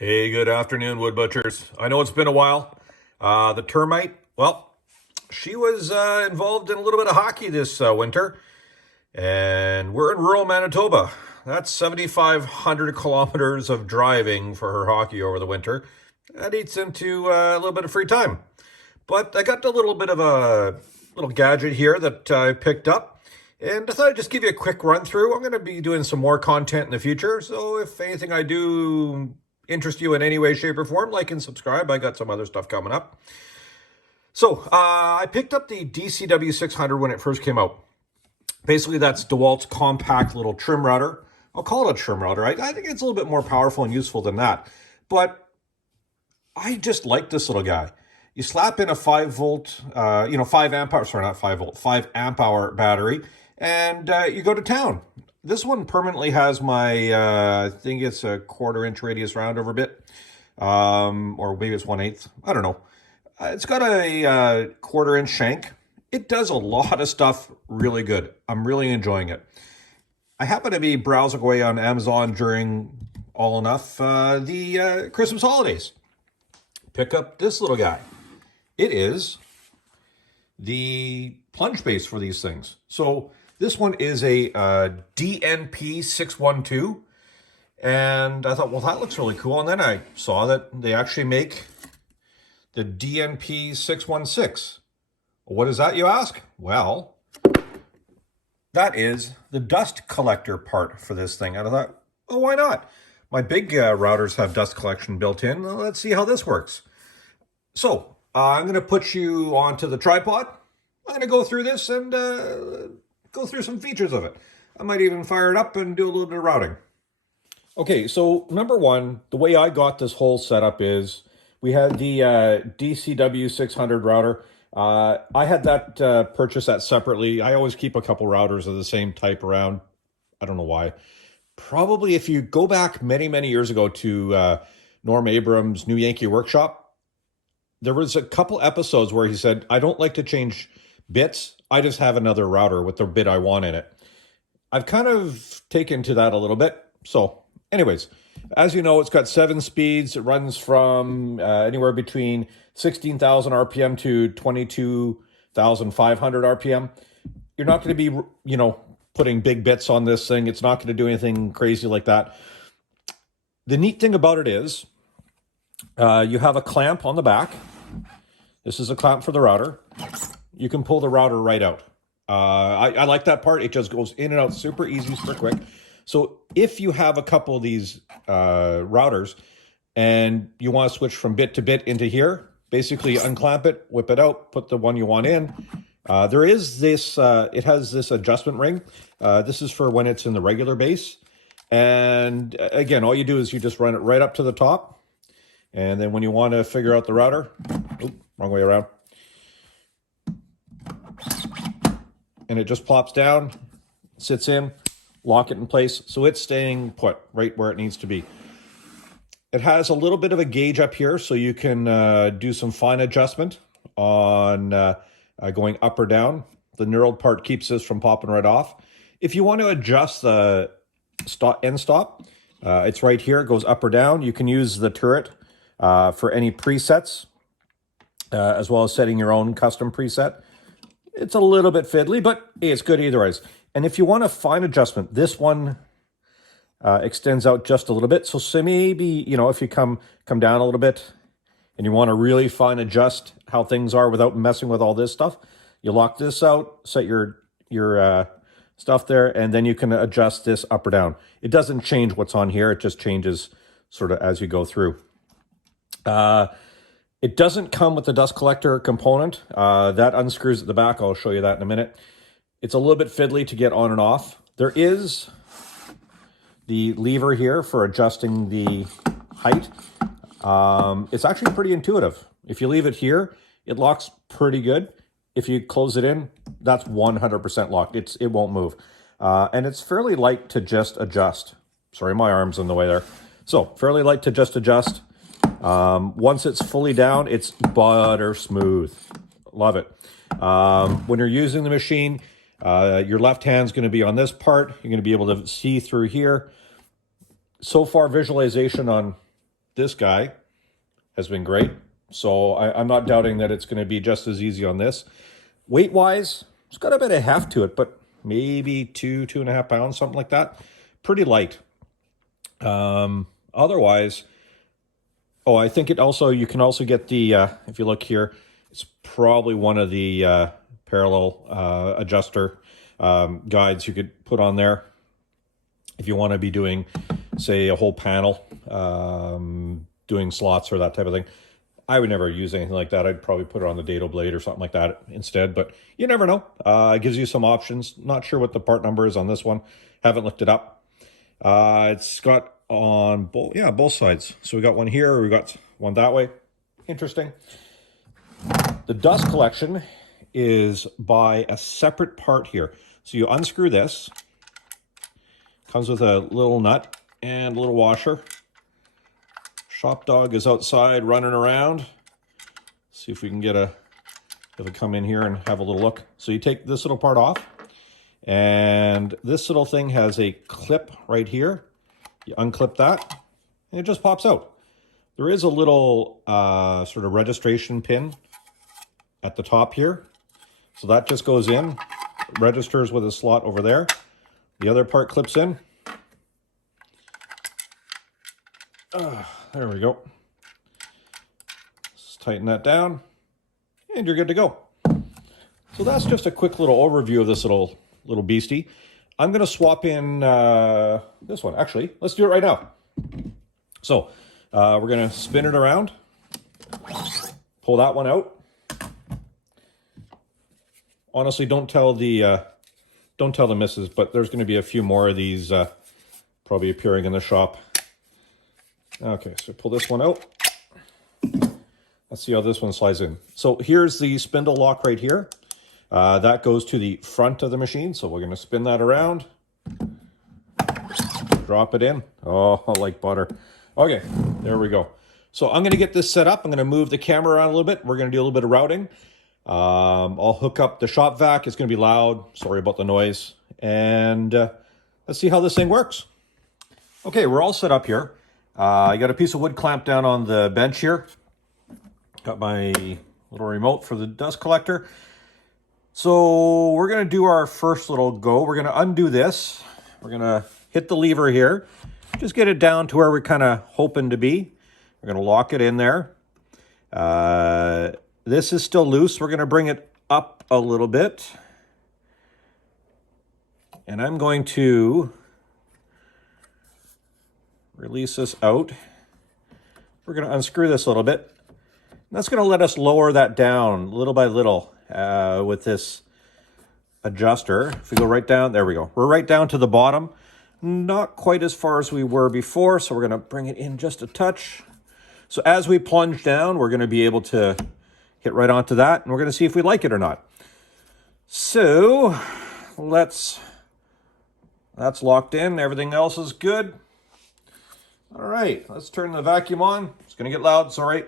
Hey, good afternoon, wood butchers. I know it's been a while. The termite, well, she was involved in a little bit of hockey this winter, and we're in rural Manitoba. That's 7,500 kilometers of driving for her hockey over the winter. That eats into a little bit of free time. But I got a little bit of a little gadget here that I picked up, and I thought I'd just give you a quick run through. I'm going to be doing some more content in the future, so if anything I do interest you in any way, shape, or form, like and subscribe. I got some other stuff coming up. So I picked up the DCW600 when it first came out. Basically, that's DeWalt's compact little trim router. I'll call it a trim router. I think it's a little bit more powerful and useful than that. But I just like this little guy. You slap in a 5 volt, 5 amp hour, sorry, not 5 volt, 5 amp hour battery, and you go to town. This one permanently has my, I think it's a 1/4 inch radius roundover bit, or maybe it's 1/8, I don't know. It's got a 1/4 inch shank. It does a lot of stuff really good. I'm really enjoying it. I happen to be browsing away on Amazon during all enough the Christmas holidays. Pick up this little guy. It is the plunge base for these things. So this one is a DNP612, and I thought, well, that looks really cool. And then I saw that they actually make the DNP616. What is that, you ask? Well, that is the dust collector part for this thing. And I thought, oh, why not? My big routers have dust collection built in. Well, let's see how this works. So I'm going to put you onto the tripod. I'm going to go through this and go through some features of it. I might even fire it up and do a little bit of routing. Okay, so number one, the way I got this whole setup is we had the DCW600 router. I had that purchased that separately. I always keep a couple routers of the same type around. I don't know why. Probably if you go back many, many years ago to Norm Abrams' New Yankee Workshop, there was a couple episodes where he said, I don't like to change bits. I just have another router with the bit I want in it. I've kind of taken to that a little bit. So anyways, as you know, it's got 7 speeds. It runs from anywhere between 16,000 RPM to 22,500 RPM. You're not going to be, putting big bits on this thing. It's not going to do anything crazy like that. The neat thing about it is you have a clamp on the back. This is a clamp for the router. You can pull the router right out. I like that part. It just goes in and out super easy, super quick. So if you have a couple of these routers and you want to switch from bit to bit into here, basically unclamp it, whip it out, put the one you want in. There is this, it has this adjustment ring. This is for when it's in the regular base. And again, all you do is you just run it right up to the top. And then when you want to figure out the router, wrong way around. And it just plops down, sits in, lock it in place. So it's staying put right where it needs to be. It has a little bit of a gauge up here, so you can do some fine adjustment on going up or down. The knurled part keeps this from popping right off. If you want to adjust the end stop, it's right here. It goes up or down. You can use the turret for any presets, as well as setting your own custom preset. It's a little bit fiddly, but hey, it's good either ways. And if you want a fine adjustment, this one extends out just a little bit. So maybe, if you come down a little bit and you want to really fine adjust how things are without messing with all this stuff, you lock this out, set your stuff there, and then you can adjust this up or down. It doesn't change what's on here. It just changes sort of as you go through. It doesn't come with the dust collector component. That unscrews at the back. I'll show you that in a minute. It's a little bit fiddly to get on and off. There is the lever here for adjusting the height. It's actually pretty intuitive. If you leave it here, it locks pretty good. If you close it in, that's 100% locked. It won't move. And it's fairly light to just adjust. Sorry, my arm's in the way there. So fairly light to just adjust. Once it's fully down, it's butter smooth. Love it. When you're using the machine, your left hand's going to be on this part. You're going to be able to see through here. So far, visualization on this guy has been great. So I'm not doubting that it's going to be just as easy on this. Weight-wise, it's got a bit of heft to it, but maybe 2.5 pounds, something like that. Pretty light. Otherwise, oh, I think it also, you can also get the, if you look here, it's probably one of the parallel adjuster guides you could put on there if you want to be doing, say, a whole panel, doing slots or that type of thing. I would never use anything like that. I'd probably put it on the dado blade or something like that instead, but you never know. It gives you some options. Not sure what the part number is on this one. Haven't looked it up. It's got on both sides. So we got one here, we got one that way. Interesting. The dust collection is by a separate part here. So you unscrew this. Comes with a little nut and a little washer. Shop dog is outside running around. See if we can get have it come in here and have a little look. So you take this little part off, and this little thing has a clip right here. You unclip that, and it just pops out. There is a little sort of registration pin at the top here. So that just goes in, registers with a slot over there. The other part clips in. There we go. Just tighten that down, and you're good to go. So that's just a quick little overview of this little beastie. I'm going to swap in this one. Actually, let's do it right now. So we're going to spin it around, pull that one out. Honestly, don't tell the missus, but there's going to be a few more of these probably appearing in the shop. Okay, so pull this one out. Let's see how this one slides in. So here's the spindle lock right here. That goes to the front of the machine. So we're going to spin that around. Drop it in. Oh, like butter. Okay, there we go. So I'm going to get this set up. I'm going to move the camera around a little bit. We're going to do a little bit of routing. I'll hook up the shop vac. It's going to be loud. Sorry about the noise. And let's see how this thing works. Okay, we're all set up here. I got a piece of wood clamped down on the bench here. Got my little remote for the dust collector. So we're going to do our first little go. We're going to undo this. We're going to hit the lever here. Just get it down to where we're kind of hoping to be. We're going to lock it in there. This is still loose. We're going to bring it up a little bit. And I'm going to release this out. We're going to unscrew this a little bit. That's going to let us lower that down little by little with this adjuster. If we go right down, there we go. We're right down to the bottom. Not quite as far as we were before, so we're going to bring it in just a touch. So as we plunge down, we're going to be able to hit right onto that, and we're going to see if we like it or not. So that's locked in. Everything else is good. All right, let's turn the vacuum on. It's going to get loud, it's all right.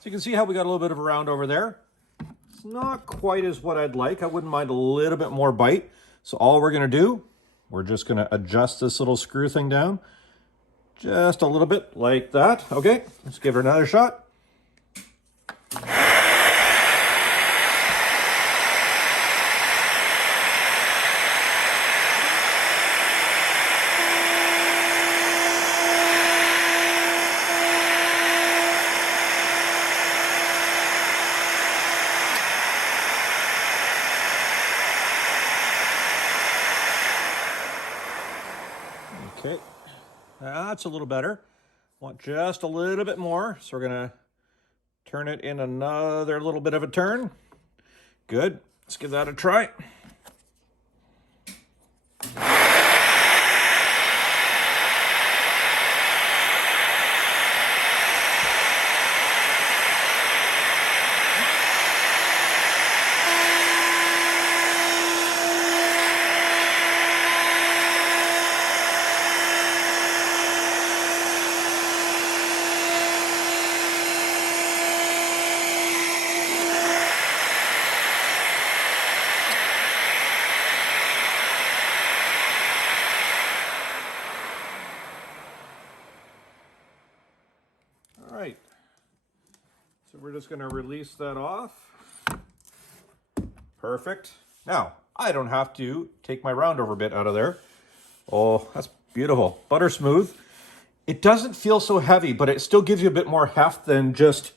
So you can see how we got a little bit of a round over there. It's not quite as what I'd like. I wouldn't mind a little bit more bite. So all we're going to do, we're just going to adjust this little screw thing down just a little bit like that. Okay, let's give her another shot. Okay, that's a little better. Want just a little bit more, so we're gonna turn it in another little bit of a turn. Good, let's give that a try. So we're just going to release that off. Perfect. Now, I don't have to take my round over bit out of there. Oh, that's beautiful. Butter smooth. It doesn't feel so heavy, but it still gives you a bit more heft than just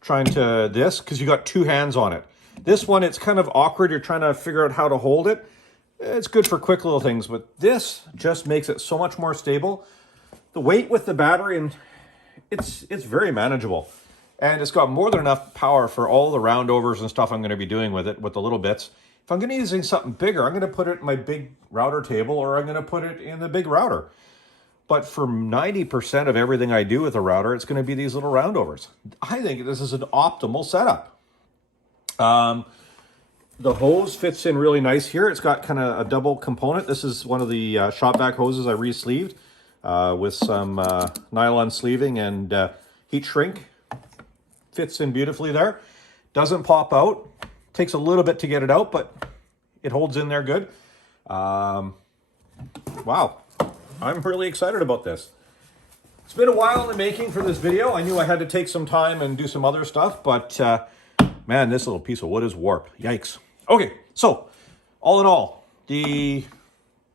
trying to this, because you got two hands on it. This one, it's kind of awkward. You're trying to figure out how to hold it. It's good for quick little things, but this just makes it so much more stable. The weight with the battery, and it's very manageable. And it's got more than enough power for all the roundovers and stuff I'm going to be doing with it, with the little bits. If I'm going to be using something bigger, I'm going to put it in my big router table, or I'm going to put it in the big router. But for 90% of everything I do with a router, it's going to be these little roundovers. I think this is an optimal setup. The hose fits in really nice here. It's got kind of a double component. This is one of the shop vac hoses I re-sleeved with some nylon sleeving and heat shrink. Fits in beautifully there. Doesn't pop out. Takes a little bit to get it out, but it holds in there good. Wow. I'm really excited about this. It's been a while in the making for this video. I knew I had to take some time and do some other stuff, but man, this little piece of wood is warped. Yikes. Okay, so all in all, the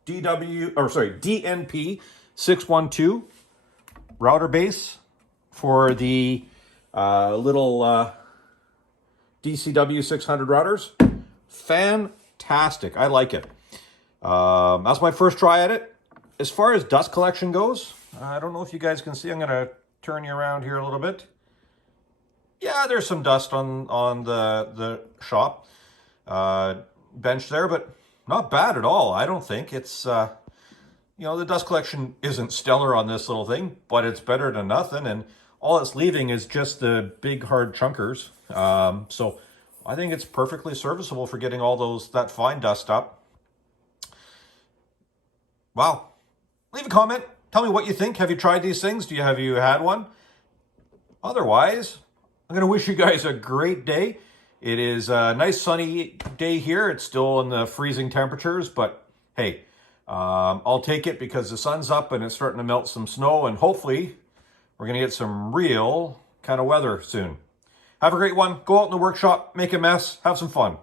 DNP612 router base for the little DCW600 routers. Fantastic. I like it. That's my first try at it. As far as dust collection goes, I don't know if you guys can see. I'm going to turn you around here a little bit. Yeah, there's some dust on the shop bench there, but not bad at all. I don't think it's, you know, the dust collection isn't stellar on this little thing, but it's better than nothing. And all it's leaving is just the big hard chunkers. So I think it's perfectly serviceable for getting all that fine dust up. Wow. Leave a comment. Tell me what you think. Have you tried these things? Have you had one? Otherwise, I'm going to wish you guys a great day. It is a nice sunny day here. It's still in the freezing temperatures, but hey, I'll take it because the sun's up and it's starting to melt some snow, and hopefully we're going to get some real kind of weather soon. Have a great one. Go out in the workshop, make a mess, have some fun.